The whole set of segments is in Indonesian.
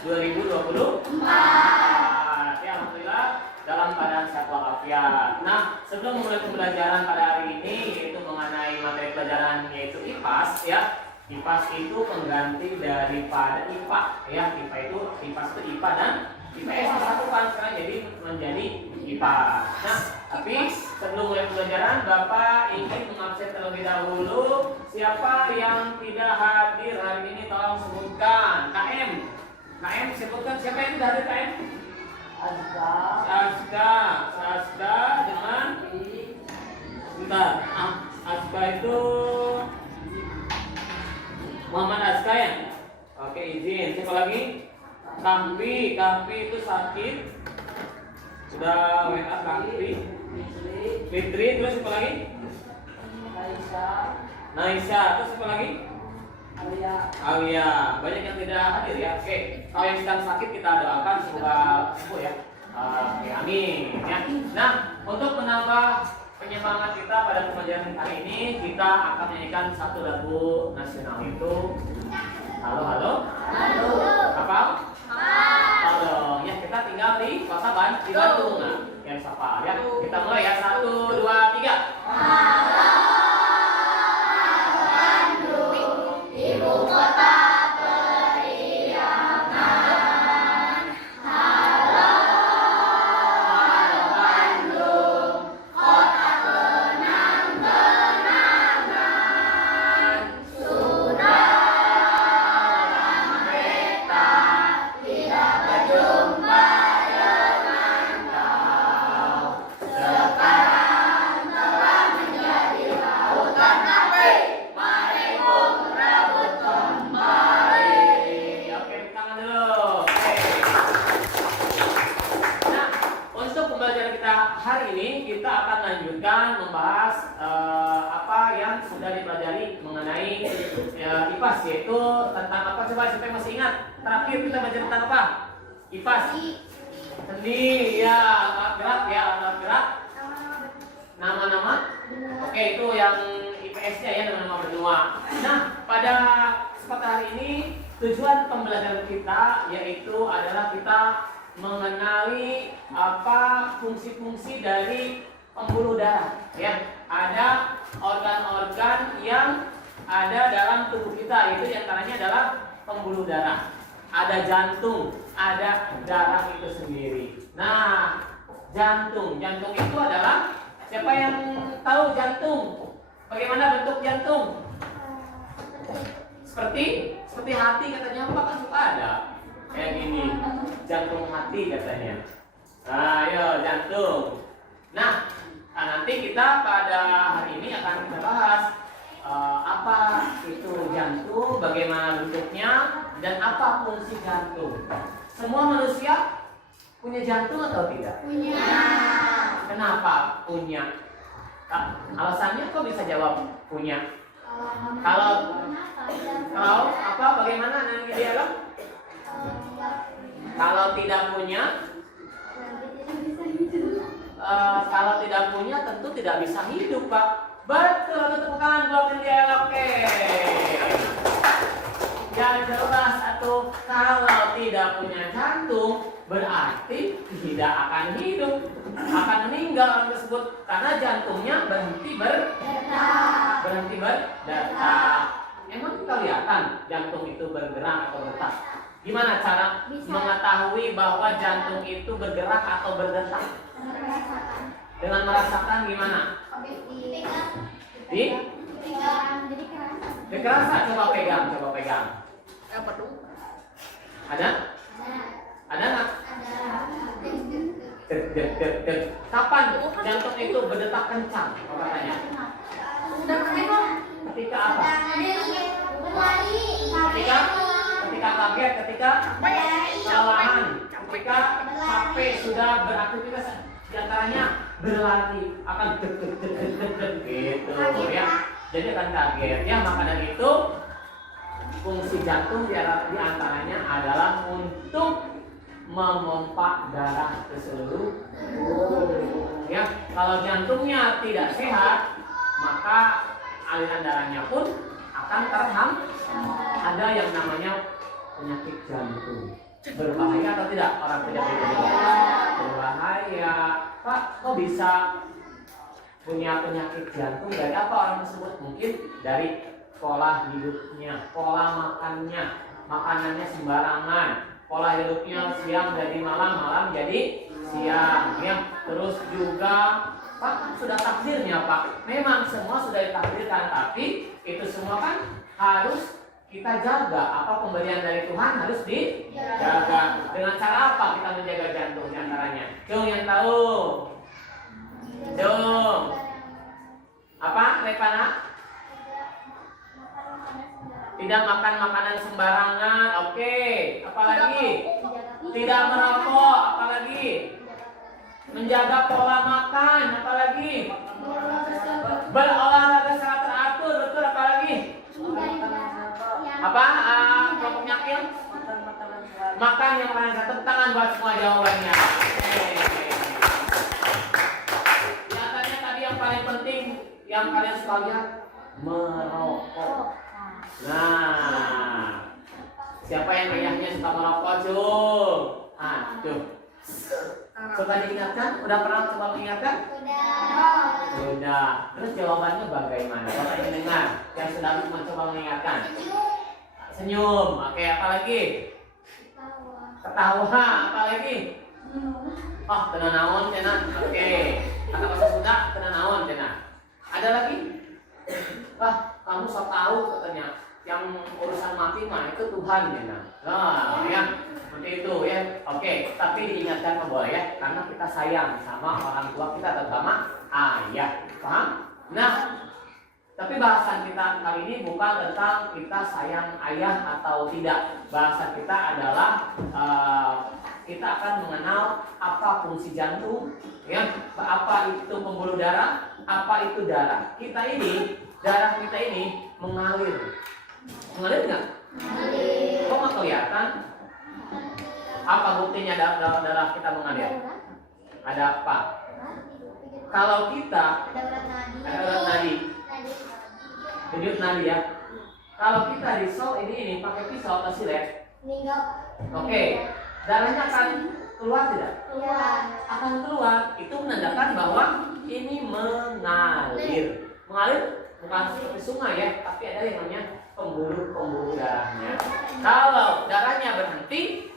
2024. Ya, alhamdulillah dalam keadaan sehat walafiat. Nah, sebelum memulai pembelajaran pada hari ini yaitu mengenai materi pelajaran yaitu IPAS ya. IPAS itu pengganti daripada IPA ya. IPAS itu IPA dan IPS disatukan sekarang jadi menjadi IPA. Nah, tapi sebelum mulai pembelajaran Bapak ingin mengabsen terlebih dahulu. Siapa yang tidak hadir hari ini tolong sebutkan. KM sebutkan siapa yang tidak hadir KM? Azka dengan bentar. Azka itu Muhammad Azka ya? Oke, izin. Siapa lagi? Kahfi itu sakit. Sudah WA Kahfi. Fitri, terus siapa lagi? Naisa, terus siapa lagi? Alia. Banyak yang tidak hadir ya. Oke, kalau yang sedang sakit kita doakan semoga sembuh ya. Oke, amin ya. Nah, untuk menambah penyemangat kita pada pembelajaran kali ini, kita akan menyanyikan satu lagu nasional itu Halo. Apa? Halo. Ya, kita tinggal di kota Bandung. Nah, yang sapa ya. Kita mulai ya. 1, 2, 3. Halo Bandung, ibu kota periangan. Halo Bandung, kota kenang-kenangan. Sudah berjumpa dengan kau. Sekarang telah menjadi lautan api. Mari pun rebut kembali. Oke, tangan dulu. Oke. Nah, untuk pembelajaran kita hari ini kita akan lanjutkan membahas apa yang sudah dipelajari mengenai IPAS, yaitu tentang apa coba siapa yang masih ingat? Terakhir kita baca tentang apa? IPAS. Sendi ya, alat gerak ya, alat gerak. Nama-nama. Oke, itu yang IPS-nya ya, nama-nama benua. Nah, pada kesempatan hari ini tujuan pembelajaran kita yaitu adalah kita mengenali apa fungsi-fungsi dari pembuluh darah ya. Ada organ-organ yang ada dalam tubuh kita, itu diantaranya adalah pembuluh darah. Ada jantung, ada darah itu sendiri. Nah, jantung itu adalah, siapa yang tahu jantung? Bagaimana bentuk jantung? Seperti hati katanya, Bapak kan suka ada kayak gini, jantung hati katanya. Nah, ayo jantung. Nah, nanti kita pada hari ini akan kita bahas apa itu jantung, bagaimana bentuknya, dan apa fungsi jantung. Semua manusia punya jantung atau tidak? Punya. Kenapa punya? Alasannya kok bisa jawab punya? Kalau apa? Bagaimana nanti dialog? Kalau tidak punya, kalau tidak punya tentu tidak bisa hidup, Pak. Betul, tepuk tangan buat dialog. Oke. Yang jelas satu, kalau tidak punya jantung berarti tidak akan hidup, akan meninggal orang tersebut karena jantungnya berhenti berdetak. Emang kelihatan jantung itu bergerak atau berdetak? Gimana cara mengetahui bahwa jantung itu bergerak atau berdetak? Dengan merasakan gimana? Kerasa, coba pegang. Apa tuh? Ada nggak? Kapan jantung itu berdetak kencang? Katanya. Ketika apa? Ketika kaget, ketika kelelahan, ketika capek sudah beraktivitas, diantaranya berlari akan gitu ya. Jadi akan kaget ya. Maka dari itu fungsi jantung diantaranya adalah untuk memompa darah ke seluruh tubuh ya. Kalau jantungnya tidak sehat, maka aliran darahnya pun akan terhambat. Ada yang namanya penyakit jantung. Berbahaya atau tidak orang penyakit jantung? Berbahaya. Pak, kok bisa punya penyakit jantung? Dari apa orang tersebut? Mungkin dari pola hidupnya, pola makannya, makanannya sembarangan, pola hidupnya siang jadi malam, malam jadi siang, ya. Terus juga Pak, sudah takdirnya Pak. Memang semua sudah ditakdirkan, tapi itu semua kan harus kita jaga. Apa pemberian dari Tuhan harus dijaga. Dengan cara apa kita menjaga jantung diantaranya? Cung yang tahu? Cung. Apa, Revana? Tidak makan makanan sembarangan. Oke. Apalagi? Tidak merokok. Apalagi? Menjaga pola makan. Apalagi? Berolahraga secara teratur. Betul. Apalagi? Apa? Kelompok nyakil? Makan yang makanan sehat. Tepuk tangan buat semua jawabannya. Nyatanya tadi yang paling penting yang kalian suka lihat, merokok. Nah, siapa yang ayahnya suka merokok, cuy? Aduh. Coba diingatkan? Udah pernah coba mengingatkan? Sudah. Terus jawabannya bagaimana? Bapak ingin dengar yang sudah mencoba mengingatkan. Senyum. Oke, apa lagi? Ketawa. Apa lagi? Oh, tenang naon cina. Oke. Kata bahasa Sunda, tenang naon cina. Ada lagi? Wah, kamu sok tahu katanya. Yang urusan mati mah itu Tuhan cina. Nah, ya. Seperti itu ya. Oke, tapi diingatkan boleh ya, karena kita sayang sama orang tua kita, terutama ayah. Paham? Nah, tapi bahasan kita kali ini bukan tentang kita sayang ayah atau tidak. Bahasan kita adalah kita akan mengenal apa fungsi jantung, ya, apa itu pembuluh darah, apa itu darah. Darah kita ini mengalir. Mengalir nggak? Mengalir. Kok nggak kelihatan? Apa buktinya darah kita mengalir? Ada apa? Kalau kita ada urat nadi, denyut nadi ya. Kalau kita risau ini pakai pisau atau silet, oke, darahnya akan keluar tidak? Keluar. Akan keluar. Itu menandakan bahwa ini mengalir. Mengalir bukan seperti sungai ya, tapi ada yang namanya pembuluh darahnya. Kalau darahnya berhenti,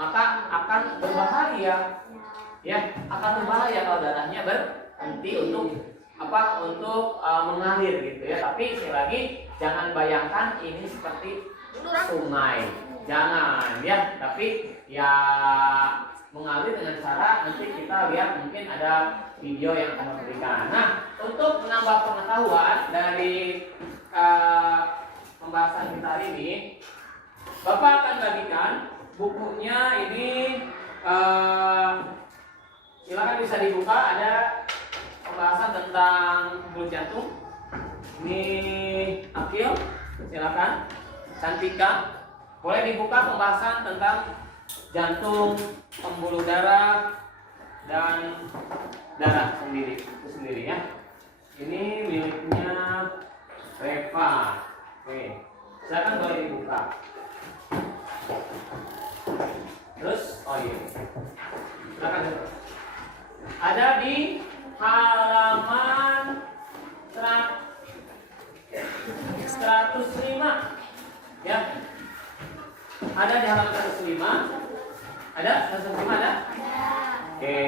maka akan berbahaya, ya, akan berbahaya kalau darahnya berhenti untuk apa? Untuk mengalir gitu ya. Tapi sekali lagi jangan bayangkan ini seperti sungai, jangan ya. Tapi ya mengalir dengan cara nanti kita lihat, mungkin ada video yang akan memberikan. Nah, untuk menambah pengetahuan dari pembahasan kita hari ini, Bapak akan bagikan bukunya ini, silakan bisa dibuka. Ada pembahasan tentang pembuluh jantung. Ini Akil, silakan. Cantika, boleh dibuka pembahasan tentang jantung, pembuluh darah, dan darah sendiri, itu sendiri ya. Ini miliknya Reva. Oke, silakan boleh dibuka. Terus, oh iya, silakan. Ada di halaman 105, ya. Ada di halaman 105. Ada 105 ada? Oke.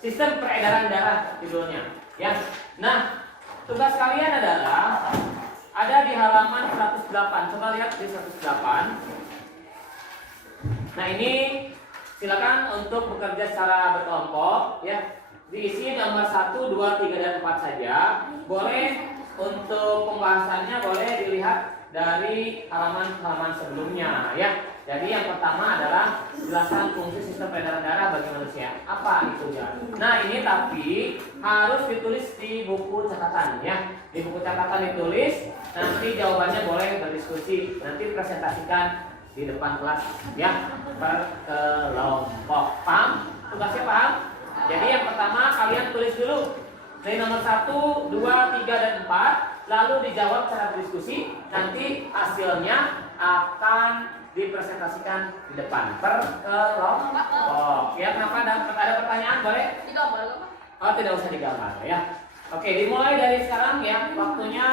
Sistem peredaran darah judulnya, ya. Nah, tugas kalian adalah ada di halaman 108. Coba lihat di 108. Nah, ini silakan untuk bekerja secara berkelompok ya. Diisi nomor 1, 2, 3 dan 4 saja. Boleh untuk pembahasannya boleh dilihat dari halaman-halaman sebelumnya ya. Jadi yang pertama adalah jelaskan fungsi sistem peredaran darah bagi manusia. Apa itu ya? Nah, ini tapi harus ditulis di buku catatan ya. Di buku catatan ditulis, nanti jawabannya boleh berdiskusi. Nanti presentasikan di depan kelas ya, berkelompok. Paham? Tugasnya paham? Jadi yang pertama kalian tulis dulu dari nomor 1, 2, 3 dan 4, lalu dijawab secara berdiskusi. Nanti hasilnya akan dipresentasikan di depan per kelompok. Ya, kenapa ada pertanyaan boleh? Digambar apa? Oh, tidak usah digambar ya. Oke, dimulai dari sekarang ya. Waktunya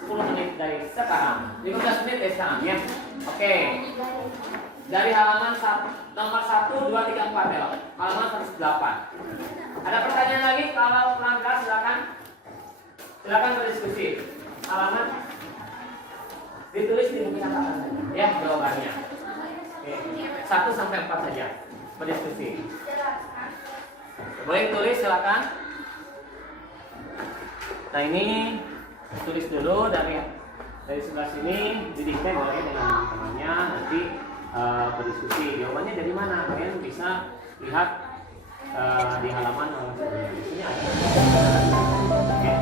10 menit dari sekarang. 15 menit dari sekarang ya. Oke. Dari halaman nomor 1, 2, 3, 4 ya. Halaman 108. Ada pertanyaan lagi? Kalau kurang jelas silakan berdiskusi. Halaman ditulis di buku catatan saja ya jawabannya. Oke. 1 sampai 4 saja berdiskusi. Boleh tulis silakan. Nah ini tulis dulu dari sebelah sini didikte boleh dengan temannya nanti berdiskusi. Jawabannya dari mana? Kalian bisa lihat di halaman sebelumnya. Di sini ada. Oke,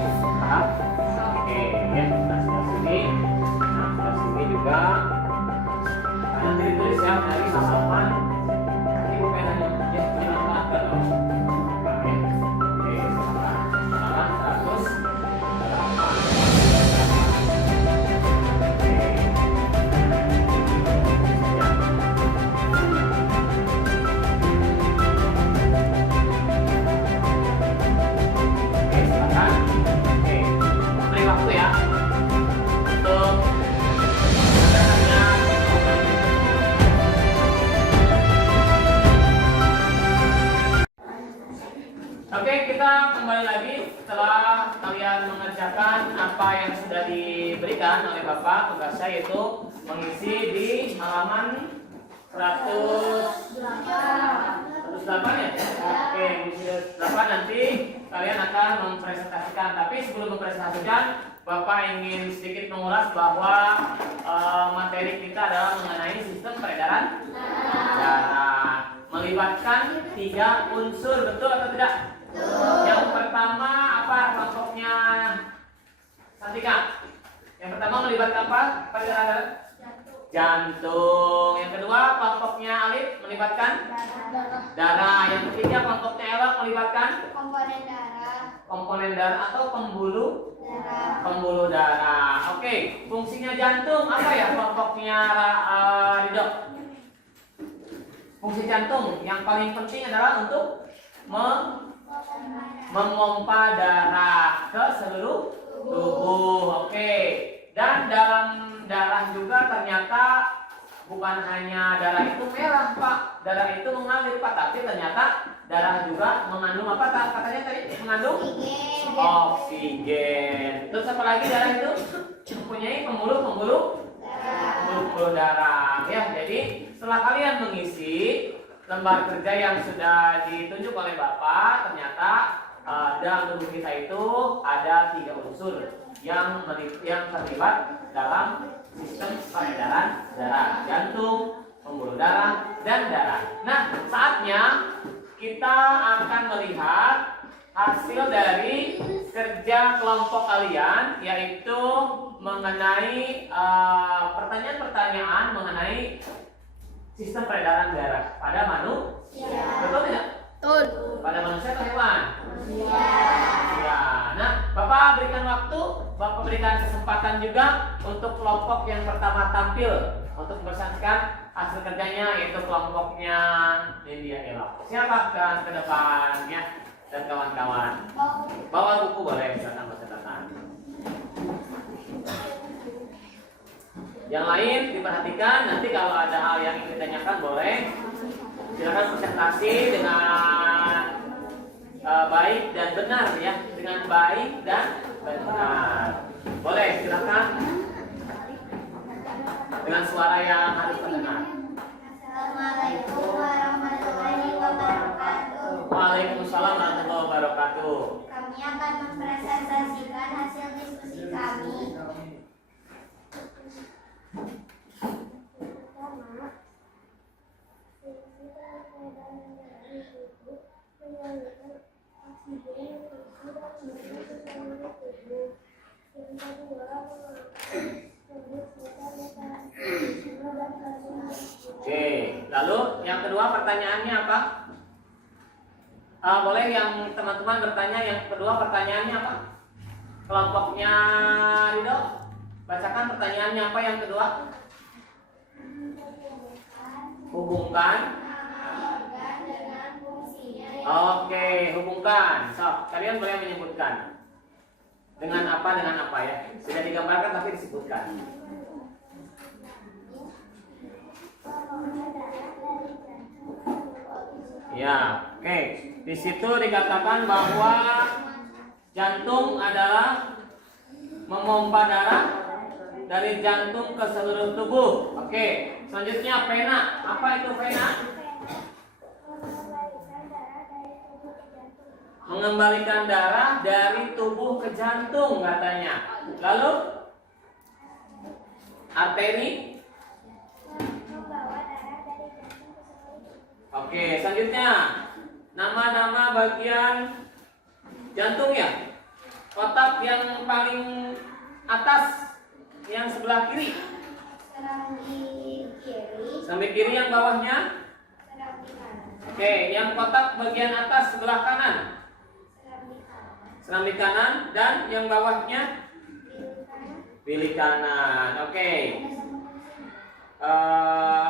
paham? Oke, ya sebelah sini. Nah sebelah sini juga. Nah, nanti ditulis ya dari halaman. Ini bukan hanya ya halaman loh. Oke, kita kembali lagi setelah kalian mengerjakan apa yang sudah diberikan oleh Bapak. Tugasnya yaitu mengisi di halaman 108 ya? Oke, mengisi 108 nanti kalian akan mempresentasikan. Tapi sebelum mempresentasikan, Bapak ingin sedikit mengulas bahwa materi kita adalah mengenai sistem peredaran darah, melibatkan 3 unsur, betul atau tidak? Yang pertama apa kelompoknya Santika? Yang pertama melibatkan apa? Peredaran darah? Jantung. Yang kedua kelompoknya Alif melibatkan darah. Yang ketiga kelompoknya Ella melibatkan komponen darah atau pembuluh darah. Oke, fungsinya jantung apa ya kelompoknya Ridho? Fungsi jantung yang paling penting adalah untuk memompa darah ke seluruh tubuh. Oke. Dan dalam darah juga ternyata bukan hanya darah itu merah, Pak. Darah itu mengalir, Pak, tapi ternyata darah juga mengandung apa katanya tadi? Mengandung oksigen. Terus apa lagi darah itu? Mempunyai pembuluh darah. Ya, jadi setelah kalian mengisi lembar kerja yang sudah ditunjuk oleh Bapak, ternyata dalam tubuh kita itu ada 3 unsur yang terlibat dalam sistem peredaran darah: jantung, pembuluh darah, dan darah. Nah, saatnya kita akan melihat hasil dari kerja kelompok kalian, yaitu mengenai pertanyaan-pertanyaan mengenai sistem peredaran darah pada manusia. Betul tidak? Betul. Pada manusia atau hewan? Ya. Nah, Bapak berikan waktu, Bapak berikan kesempatan juga untuk kelompok yang pertama tampil untuk mempresentasikan hasil kerjanya, yaitu kelompoknya India Ella. Silakan ke depan ya, dan kawan-kawan. Bawa buku boleh, silakan catatan. Yang lain diperhatikan, nanti kalau ada hal yang ingin ditanyakan boleh. Silakan presentasi dengan baik dan benar ya, dengan baik dan benar. Boleh, silakan. Dengan suara yang harus terdengar. Assalamualaikum warahmatullahi wabarakatuh. Waalaikumsalam warahmatullahi wabarakatuh. Kami akan mempresentasikan hasil diskusi kami. Oke, lalu yang kedua pertanyaannya apa? Boleh yang teman-teman bertanya, yang kedua pertanyaannya apa? Kelompoknya Ridho, bacakan pertanyaannya apa yang kedua? Hubungkan. nama organ dengan fungsinya. Oke, hubungkan. So, kalian boleh menyebutkan. Dengan apa ya. Tidak digambarkan tapi disebutkan. Ya, oke. Di situ dikatakan bahwa jantung adalah memompa darah dari jantung ke seluruh tubuh. Oke, selanjutnya vena. Apa itu vena? Mengembalikan darah dari tubuh ke jantung katanya. Lalu arteri. Oke, selanjutnya nama-nama bagian jantung ya. Otak yang paling atas yang sebelah kiri. Serambi kiri yang bawahnya. Oke, yang kotak bagian atas sebelah kanan. Serambi kanan dan yang bawahnya bilik kanan. Oke.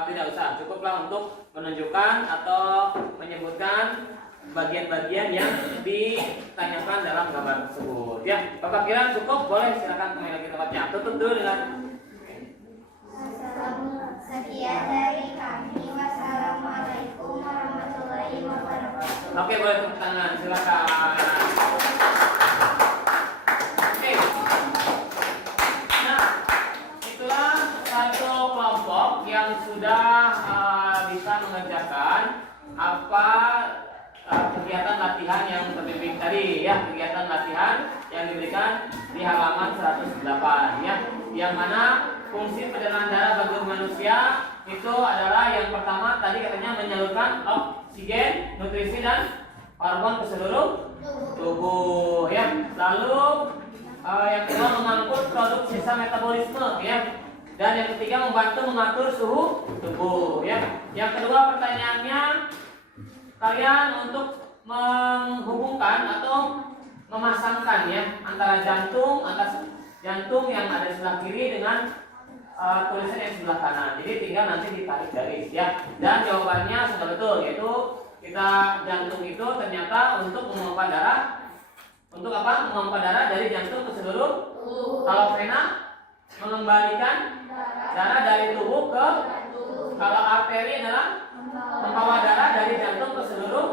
Tidak usah, cukuplah untuk menunjukkan atau menyebutkan bagian-bagian yang ditanyakan dalam gambar tersebut. Ya, Bapak kira cukup? Boleh silakan kembali lagi tempatnya. Tutup dulu dengan Sekian dari kami. Wassalamualaikum warahmatullahi wabarakatuh. Oke, boleh tepuk tangan, silakan. Oke. Nah, itulah satu kelompok yang sudah bisa mengerjakan apa kegiatan latihan yang terbimbing tadi ya, kegiatan latihan yang diberikan di halaman 108 ya, yang mana fungsi pencernaan darah bagi manusia itu adalah yang pertama tadi katanya menyalurkan oksigen, nutrisi dan hormon ke seluruh tubuh ya. Lalu yang kedua mengangkut produk sisa metabolisme ya. Dan yang ketiga membantu mengatur suhu tubuh ya. Yang kedua pertanyaannya kalian untuk menghubungkan atau memasangkan ya antara jantung yang ada di sebelah kiri dengan tulisan yang sebelah kanan. Jadi tinggal nanti ditarik garis ya. Dan jawabannya sudah betul, yaitu kita jantung itu ternyata untuk memompa darah. Untuk apa? Memompa darah dari jantung ke seluruh. Kalau vena mengembalikan darah dari tubuh ke. Kalau arteri adalah membawa darah dari jantung ke seluruh.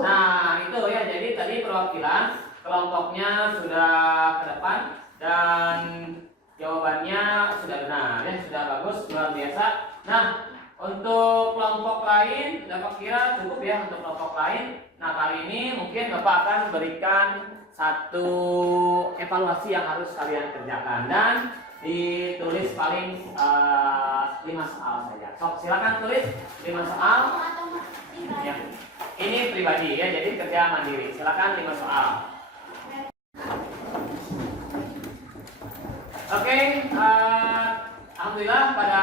Nah itu ya. Jadi tadi perwakilan kelompoknya sudah ke depan dan jawabannya sudah benar ya, sudah bagus, luar biasa. Nah, untuk kelompok lain, Bapak kira cukup ya untuk kelompok lain. Nah, kali ini mungkin Bapak akan berikan satu evaluasi yang harus kalian kerjakan dan ditulis paling 5 soal saja. So, silakan tulis 5 soal. Ya. Ini pribadi ya, jadi kerja mandiri. Silakan 5 soal. Oke, alhamdulillah pada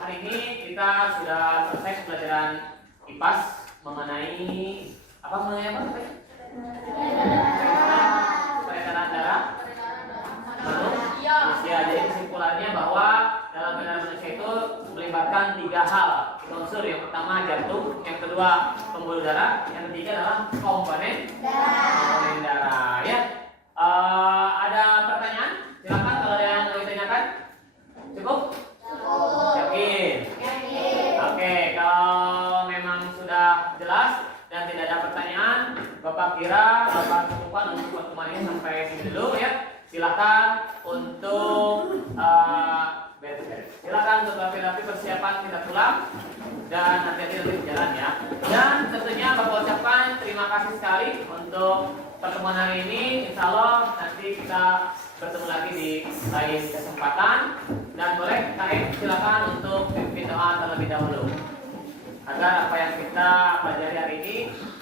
hari ini kita sudah selesai pelajaran IPAS mengenai apa? Peredaran darah manusia. Jadi kesimpulannya bahwa dalam peredaran manusia itu melibatkan 3 hal unsur. Yang pertama jantung, yang kedua pembuluh darah, yang ketiga adalah komponen darah. Ya, ada pertanyaan? Silakan kalau ada yang mau ditanyakan. Cukup? Yakin? Oke, kalau memang sudah jelas dan tidak ada pertanyaan, Bapak kira Bapak cukupkan untuk pertemuan ini sampai sini dulu ya. Silakan untuk silakan untuk rapi-rapi persiapan kita pulang dan hati-hati di jalan ya. Dan tentunya Bapak ucapkan terima kasih sekali untuk pertemuan hari ini. Insya Allah nanti kita bertemu lagi di lain kesempatan dan boleh KM silakan untuk pimpin doa terlebih dahulu agar apa yang kita pelajari hari ini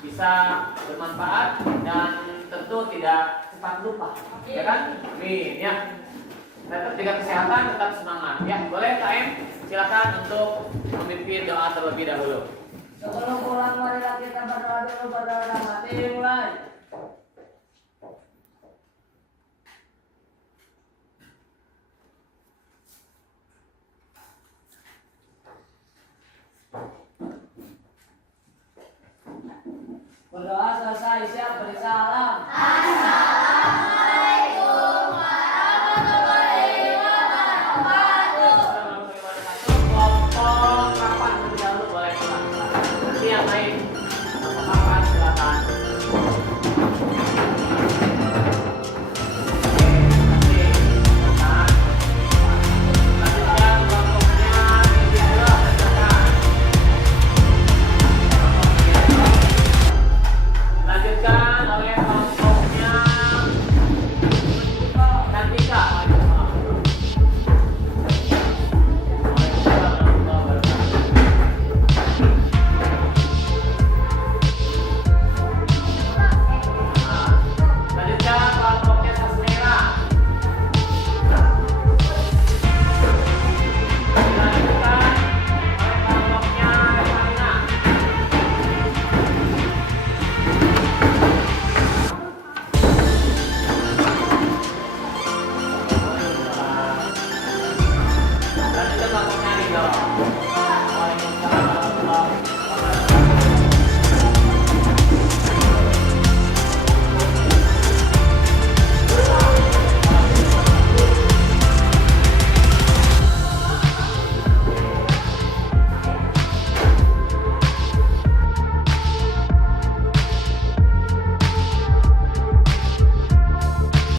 bisa bermanfaat dan tentu tidak cepat lupa, ya kan? Amin ya. Tetap jaga kesehatan, tetap semangat ya. Boleh KM silakan untuk memimpin doa terlebih dahulu. Sebelum pulang marilah kita berdoa dulu berdoa mati mulai. Berdoa selesai siap beri salam.